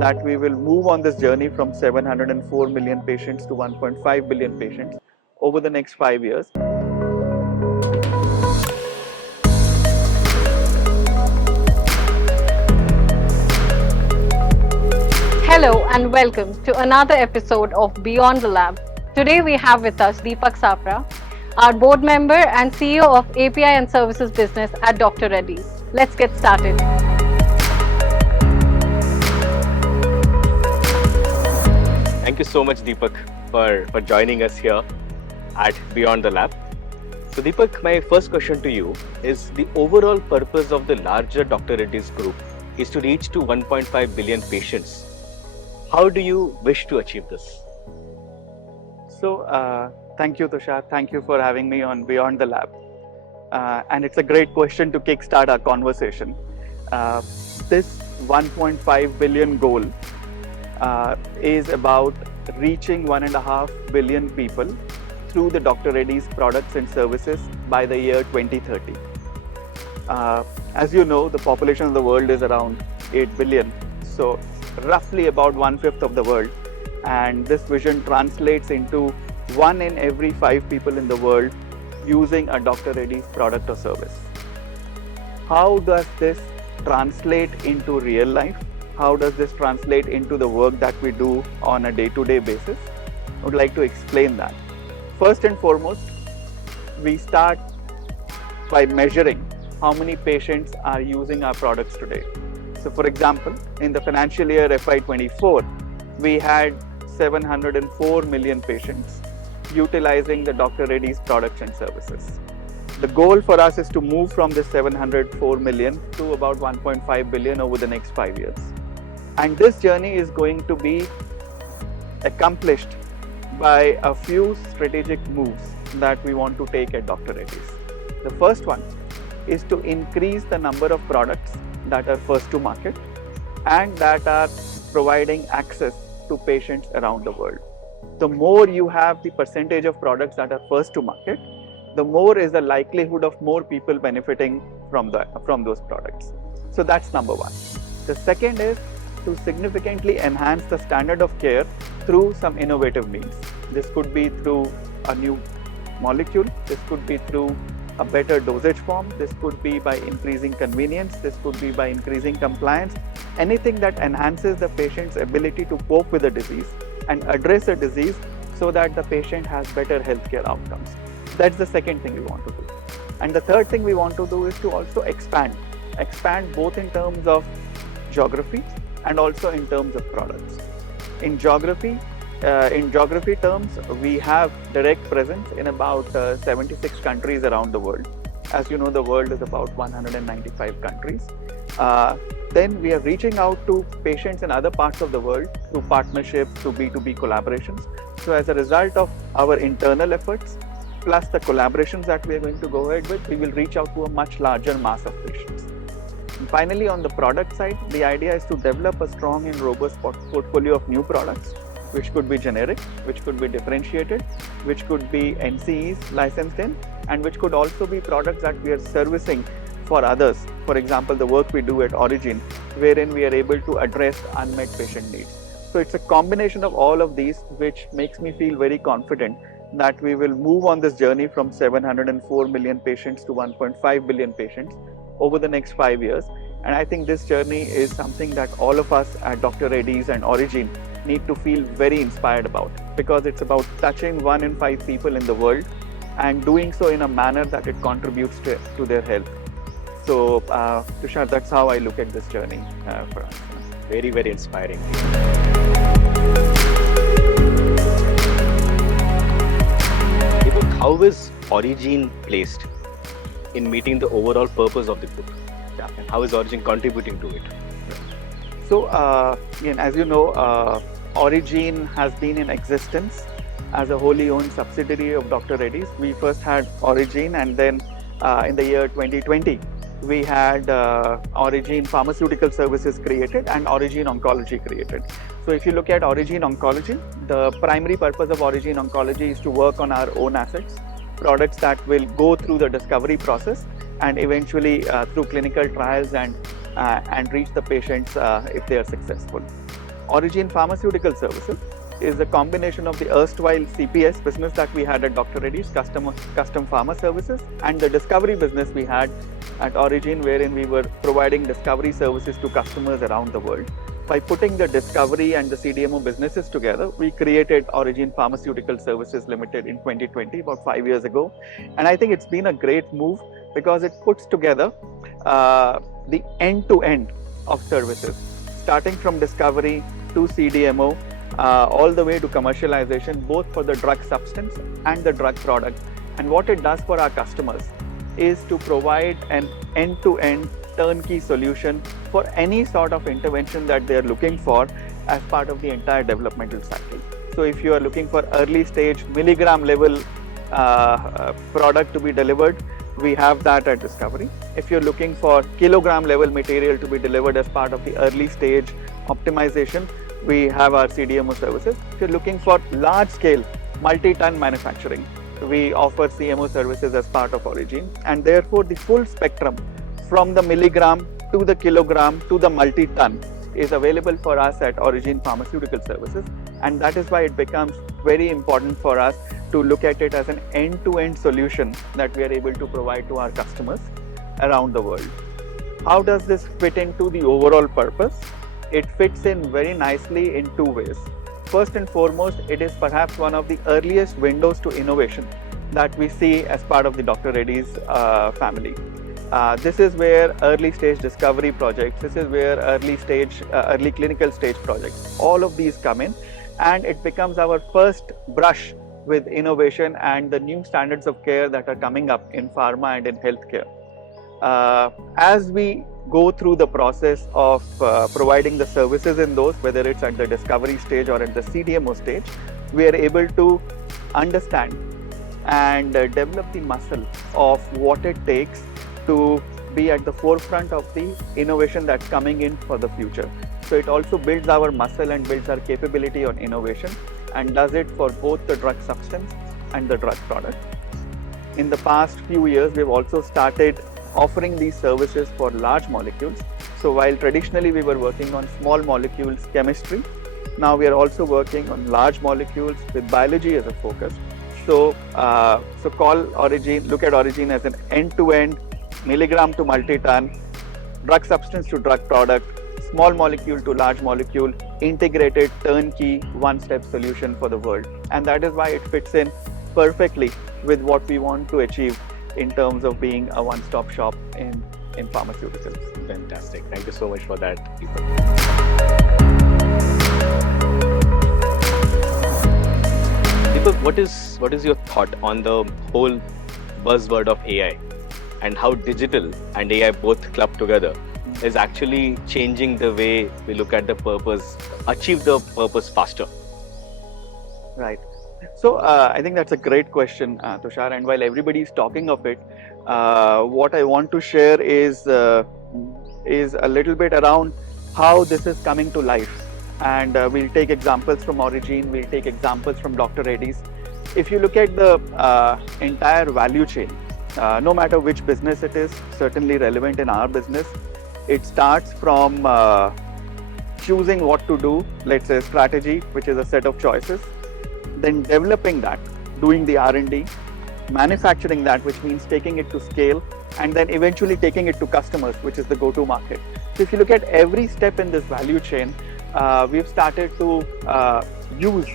that we will move on this journey from 704 million patients to 1.5 billion patients over the next 5 years. Hello and welcome to another episode of Beyond the Lab. Today we have with us Deepak Sapra, our board member and CEO of API and Services Business at Dr. Reddy's. Let's get started. Thank you so much, Deepak, for joining us here at Beyond the Lab. So Deepak, my first question to you is the overall purpose of the larger Dr. Reddy's group is to reach to 1.5 billion patients. How do you wish to achieve this? So, thank you, Tushar. Thank you for having me on Beyond the Lab. And it's a great question to kickstart our conversation. This 1.5 billion goal is about reaching 1.5 billion people through the Dr. Reddy's products and services by the year 2030. As you know, the population of the world is around 8 billion. So roughly about 1/5 of the world, and this vision translates into 1 in every 5 people in the world using a Dr. Reddy's product or service. How does this translate into real life? How does this translate into the work that we do on a day-to-day basis? I would like to explain that. First and foremost, we start by measuring how many patients are using our products today. So for example, in the financial year FY24, we had 704 million patients utilizing the Dr. Reddy's products and services. The goal for us is to move from this 704 million to about 1.5 billion over the next 5 years. And this journey is going to be accomplished by a few strategic moves that we want to take at Dr. Reddy's. The first one is to increase the number of products that are first to market and that are providing access to patients around the world. The more you have the percentage of products that are first to market, the more is the likelihood of more people benefiting from those products. So that's number one. The second is to significantly enhance the standard of care through some innovative means. This could be through a new molecule, this could be through a better dosage form, this could be by increasing convenience, this could be by increasing compliance, anything that enhances the patient's ability to cope with the disease and address a disease so that the patient has better healthcare outcomes. That's the second thing we want to do. And the third thing we want to do is to also expand both in terms of geography and also in terms of products. In geography terms, we have direct presence in about 76 countries around the world. As you know, the world is about 195 countries. Then we are reaching out to patients in other parts of the world through partnerships, through B2B collaborations. So as a result of our internal efforts, plus the collaborations that we are going to go ahead with, we will reach out to a much larger mass of patients. And finally, on the product side, the idea is to develop a strong and robust portfolio of new products, which could be generic, which could be differentiated, which could be NCEs licensed in, and which could also be products that we are servicing for others. For example, the work we do at Aurigene, wherein we are able to address unmet patient needs. So it's a combination of all of these which makes me feel very confident that we will move on this journey from 704 million patients to 1.5 billion patients over the next 5 years. And I think this journey is something that all of us at Dr. Reddy's and Aurigene need to feel very inspired about, because it's about touching 1 in 5 people in the world and doing so in a manner that it contributes to their health. So, Tushar, that's how I look at this journey for us. Very, very inspiring. Deepak, how is Aurigene placed in meeting the overall purpose of the group? Yeah. And how is Aurigene contributing to it? So, again, as you know, Aurigene has been in existence as a wholly owned subsidiary of Dr. Reddy's. We first had Aurigene, and then in the year 2020, we had Aurigene Pharmaceutical Services created and Aurigene Oncology created. So if you look at Aurigene Oncology, the primary purpose of Aurigene Oncology is to work on our own assets, products that will go through the discovery process and eventually through clinical trials and reach the patients if they are successful. Aurigene Pharmaceutical Services is a combination of the erstwhile CPS business that we had at Dr. Reddy's, custom pharma services, and the discovery business we had at Aurigene, wherein we were providing discovery services to customers around the world. By putting the discovery and the CDMO businesses together, we created Aurigene Pharmaceutical Services Limited in 2020, about 5 years ago. And I think it's been a great move because it puts together the end-to-end of services, starting from discovery to CDMO, all the way to commercialization, both for the drug substance and the drug product. And what it does for our customers is to provide an end-to-end turnkey solution for any sort of intervention that they are looking for as part of the entire developmental cycle. So if you are looking for early stage milligram level product to be delivered, we have that at discovery. If you're looking for kilogram level material to be delivered as part of the early stage optimization, we have our CDMO services. If you're looking for large scale multi-ton manufacturing, we offer CMO services as part of Aurigene, and therefore the full spectrum from the milligram to the kilogram to the multi-ton is available for us at Aurigene Pharmaceutical Services, and that is why it becomes very important for us to look at it as an end-to-end solution that we are able to provide to our customers around the world. How does this fit into the overall purpose? It fits in very nicely in two ways. First and foremost, it is perhaps one of the earliest windows to innovation that we see as part of the Dr. Reddy's family. This is where early stage discovery projects, this is where early clinical stage projects, all of these come in, and it becomes our first brush with innovation and the new standards of care that are coming up in pharma and in healthcare. As we go through the process of providing the services in those, whether it's at the discovery stage or at the CDMO stage, we are able to understand and develop the muscle of what it takes to be at the forefront of the innovation that's coming in for the future. So it also builds our muscle and builds our capability on innovation, and does it for both the drug substance and the drug product. In the past few years, we've also started offering these services for large molecules. So while traditionally we were working on small molecules chemistry, now we are also working on large molecules with biology as a focus. So look at Aurigene as an end-to-end, milligram to multi-ton, drug substance to drug product, small molecule to large molecule, integrated turnkey one-step solution for the world. And that is why it fits in perfectly with what we want to achieve in terms of being a one-stop shop in pharmaceuticals. Fantastic. Thank you so much for that, Deepak. Deepak, what is your thought on the whole buzzword of AI and how digital and AI both clubbed together is actually changing the way we look at the purpose, achieve the purpose faster? Right. So I think that's a great question, Tushar. And while everybody is talking of it, what I want to share is a little bit around how this is coming to life. And we'll take examples from Aurigene, we'll take examples from Dr. Reddy's. If you look at the entire value chain, no matter which business it is, certainly relevant in our business, it starts from choosing what to do, let's say strategy, which is a set of choices, then developing that, doing the R&D, manufacturing that, which means taking it to scale, and then eventually taking it to customers, which is the go-to market. So if you look at every step in this value chain, we've started to use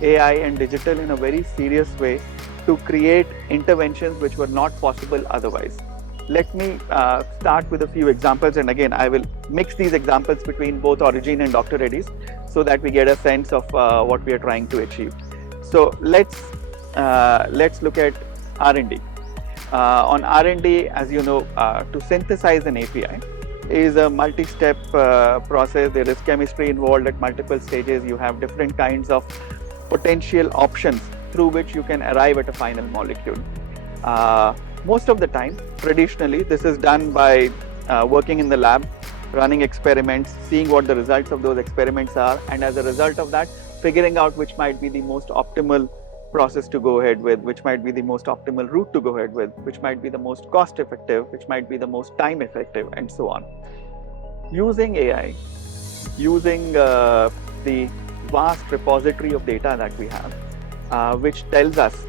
AI and digital in a very serious way to create interventions which were not possible otherwise. Let me start with a few examples, and again I will mix these examples between both Aurigene and Dr. Reddy's so that we get a sense of what we are trying to achieve. So let's look at R&D. On R&D, as you know, to synthesize an API is a multi-step process. There is chemistry involved at multiple stages. You have different kinds of potential options through which you can arrive at a final molecule. Most of the time, traditionally, this is done by working in the lab, running experiments, seeing what the results of those experiments are, and as a result of that, figuring out which might be the most optimal process to go ahead with, which might be the most optimal route to go ahead with, which might be the most cost effective, which might be the most time effective, and so on. Using AI, using the vast repository of data that we have, which tells us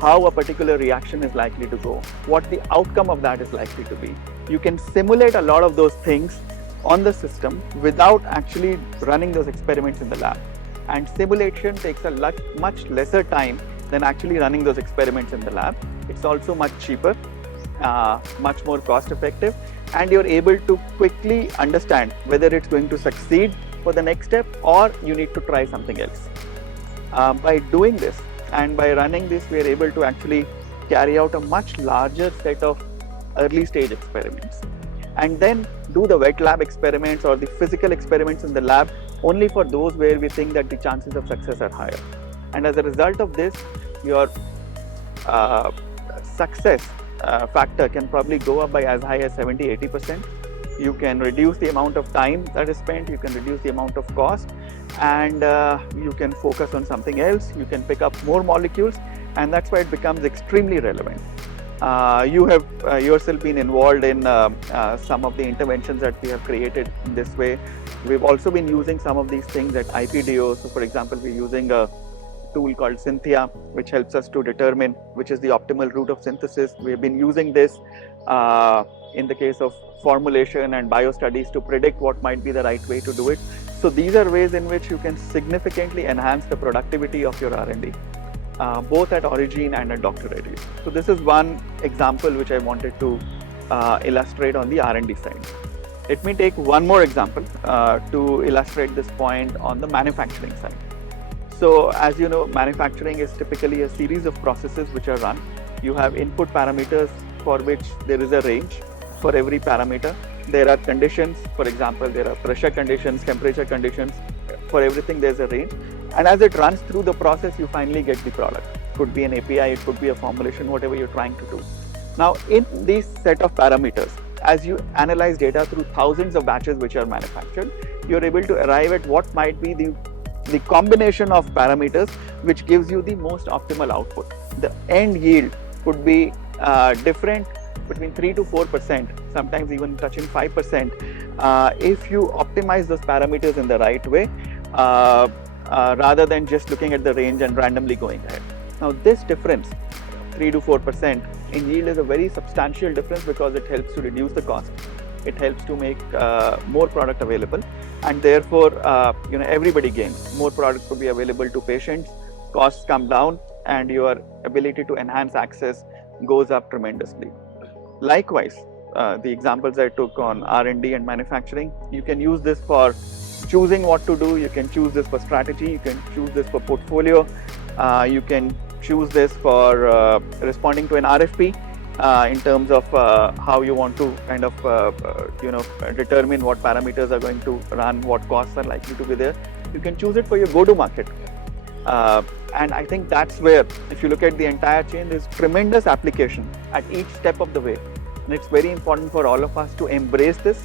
how a particular reaction is likely to go, what the outcome of that is likely to be. You can simulate a lot of those things on the system without actually running those experiments in the lab. And simulation takes a much lesser time than actually running those experiments in the lab. It's also much cheaper, much more cost effective, and you're able to quickly understand whether it's going to succeed for the next step or you need to try something else. By doing this and by running this, we are able to actually carry out a much larger set of early stage experiments and then do the wet lab experiments or the physical experiments in the lab only for those where we think that the chances of success are higher. And as a result of this, your success factor can probably go up by as high as 70-80%. You can reduce the amount of time that is spent, you can reduce the amount of cost, and you can focus on something else, you can pick up more molecules, and that's why it becomes extremely relevant. You have yourself been involved in some of the interventions that we have created in this way. We've also been using some of these things at IPDO. So for example, we're using a tool called Cynthia, which helps us to determine which is the optimal route of synthesis. We've been using this in the case of formulation and biostudies to predict what might be the right way to do it. So these are ways in which you can significantly enhance the productivity of your R&D, both at Aurigene and at Dr. Reddy's. So this is one example which I wanted to illustrate on the R&D side. Let me take one more example to illustrate this point on the manufacturing side. So as you know, manufacturing is typically a series of processes which are run. You have input parameters for which there is a range for every parameter. There are conditions, for example, there are pressure conditions, temperature conditions. For everything there's a range. And as it runs through the process, you finally get the product. It could be an API, it could be a formulation, whatever you're trying to do. Now in this set of parameters, as you analyze data through thousands of batches which are manufactured, you're able to arrive at what might be the combination of parameters which gives you the most optimal output. The end yield could be different between 3 to 4%, sometimes even touching 5%, if you optimize those parameters in the right way, rather than just looking at the range and randomly going ahead. Now this difference, 3 to 4% in yield, is a very substantial difference because it helps to reduce the cost. It helps to make more product available, and therefore everybody gains. More product could be available to patients, costs come down, and your ability to enhance access goes up tremendously. Likewise, the examples I took on R&D and manufacturing, you can use this for choosing what to do, you can choose this for strategy, you can choose this for portfolio, you can choose this for responding to an RFP in terms of how you want to kind of determine what parameters are going to run, what costs are likely to be there. You can choose it for your go-to-market. And I think that's where, if you look at the entire chain, there's tremendous application at each step of the way. And it's very important for all of us to embrace this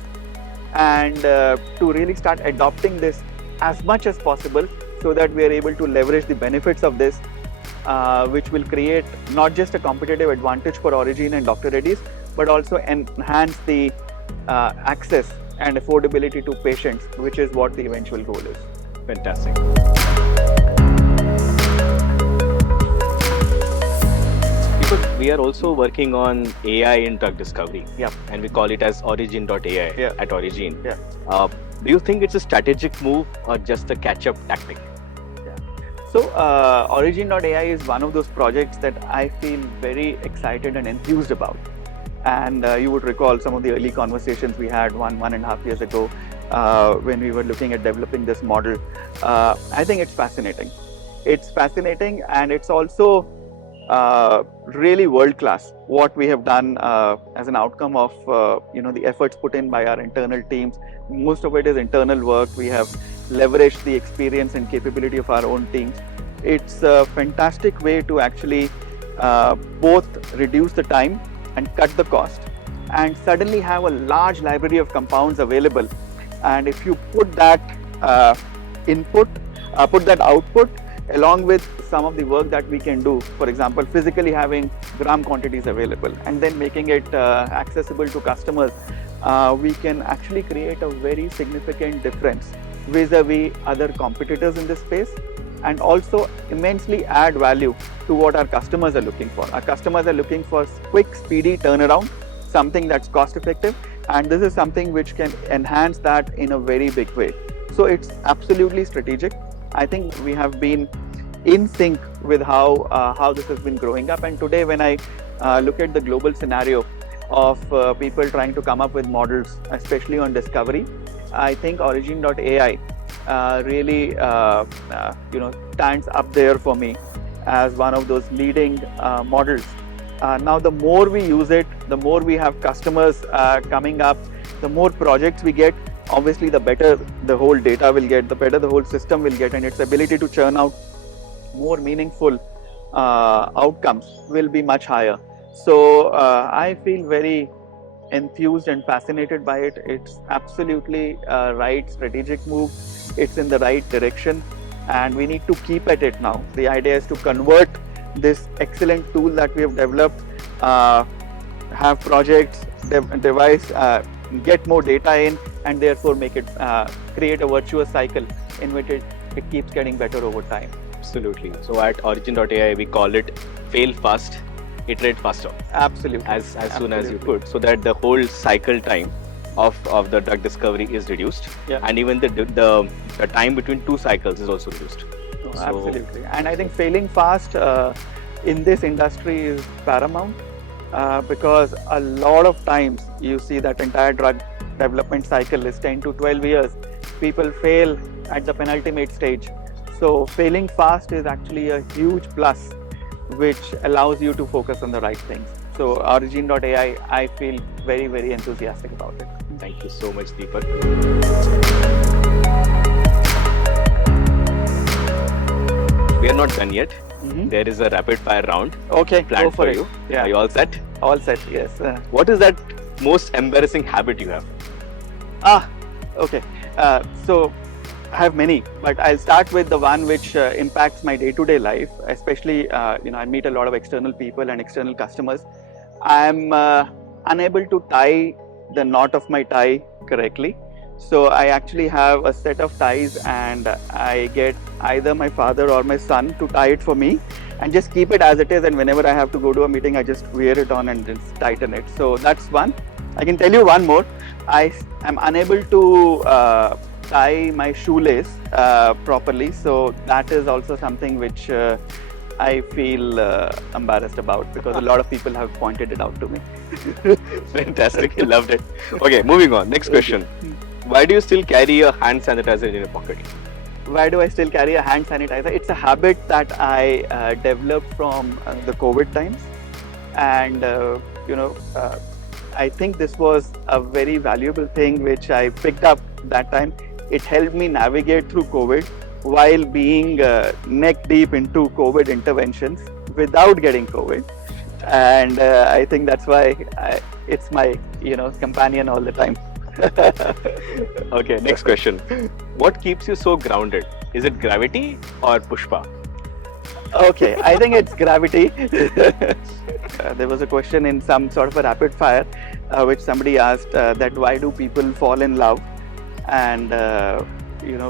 and to really start adopting this as much as possible so that we are able to leverage the benefits of this, which will create not just a competitive advantage for Aurigene and Dr. Reddy's, but also enhance the access and affordability to patients, which is what the eventual goal is. Fantastic. We are also working on AI in drug discovery. Yeah. And we call it as Aurigene.ai at Aurigene. Yeah. Do you think it's a strategic move or just a catch-up tactic? Yeah. So Aurigene.ai is one of those projects that I feel very excited and enthused about. And you would recall some of the early conversations we had 1.5 years ago when we were looking at developing this model. I think it's fascinating. It's fascinating, and it's also really world-class what we have done as an outcome of the efforts put in by our internal teams. Most of it is internal work. We have leveraged the experience and capability of our own teams. It's a fantastic way to actually both reduce the time and cut the cost, and suddenly have a large library of compounds available. And if you put that put that output along with some of the work that we can do, for example, physically having gram quantities available and then making it accessible to customers, we can actually create a very significant difference vis-a-vis other competitors in this space, and also immensely add value to what our customers are looking for. Our customers are looking for quick, speedy turnaround, something that's cost effective, and this is something which can enhance that in a very big way. So it's absolutely strategic. I think we have been in sync with how this has been growing up, and today when I look at the global scenario of people trying to come up with models, especially on discovery, I think Aurigene.ai really stands up there for me as one of those leading models. Now the more we use it, the more we have customers coming up, the more projects we get, obviously the better the whole data will get, the better the whole system will get, and its ability to churn out more meaningful outcomes will be much higher. So I feel very enthused and fascinated by it. It's absolutely a right strategic move. It's in the right direction, and we need to keep at it now. The idea is to convert this excellent tool that we have developed, have projects, device, get more data in, and therefore make it create a virtuous cycle in which it keeps getting better over time. Absolutely. So at Aurigene.ai, we call it fail fast, iterate faster. Absolutely. As soon as you could, so that the whole cycle time of the drug discovery is reduced, and even the time between two cycles is also reduced. So, absolutely. And I think failing fast in this industry is paramount, because a lot of times you see that entire drug development cycle is 10 to 12 years. People fail at the penultimate stage. So failing fast is actually a huge plus, which allows you to focus on the right things. So Aurigene.ai, I feel very, very enthusiastic about it. Thank you so much, Deepak. We are not done yet. There is a rapid fire round. Okay, planned go for it. you. Yeah. Are you all set? All set, yes. What is that most embarrassing habit you have? Okay. So I have many, but I'll start with the one which impacts my day-to-day life, especially, I meet a lot of external people and external customers. I'm unable to tie the knot of my tie correctly. So I actually have a set of ties, and I get either my father or my son to tie it for me and just keep it as it is. And whenever I have to go to a meeting, I just wear it on and just tighten it. So that's one. I can tell you one more. I am unable to tie my shoelace properly. So that is also something which I feel embarrassed about, because a lot of people have pointed it out to me. Fantastic, loved it. Okay, moving on. Next question. Why do you still carry a hand sanitizer in your pocket? Why do I still carry a hand sanitizer? It's a habit that I developed from the COVID times, and I think this was a very valuable thing which I picked up that time. It helped me navigate through COVID while being neck deep into COVID interventions without getting COVID, and I think that's why it's my companion all the time. Okay, next question. What keeps you so grounded? Is it gravity or Pushpa? Okay, I think it's gravity. There was a question in some sort of a rapid fire which somebody asked that why do people fall in love, and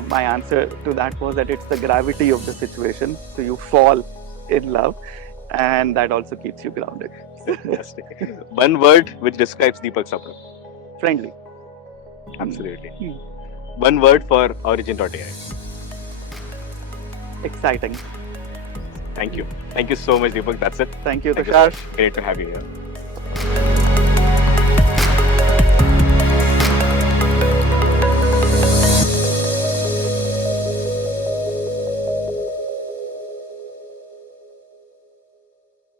my answer to that was that it's the gravity of the situation. So you fall in love, and that also keeps you grounded. Fantastic. One word which describes Deepak Sapra. Friendly. Absolutely. One word for Aurigene.ai. Exciting. Thank you. Thank you so much, Deepak. That's it. Thank you, Thank you Tushar. so much. Great to have you here.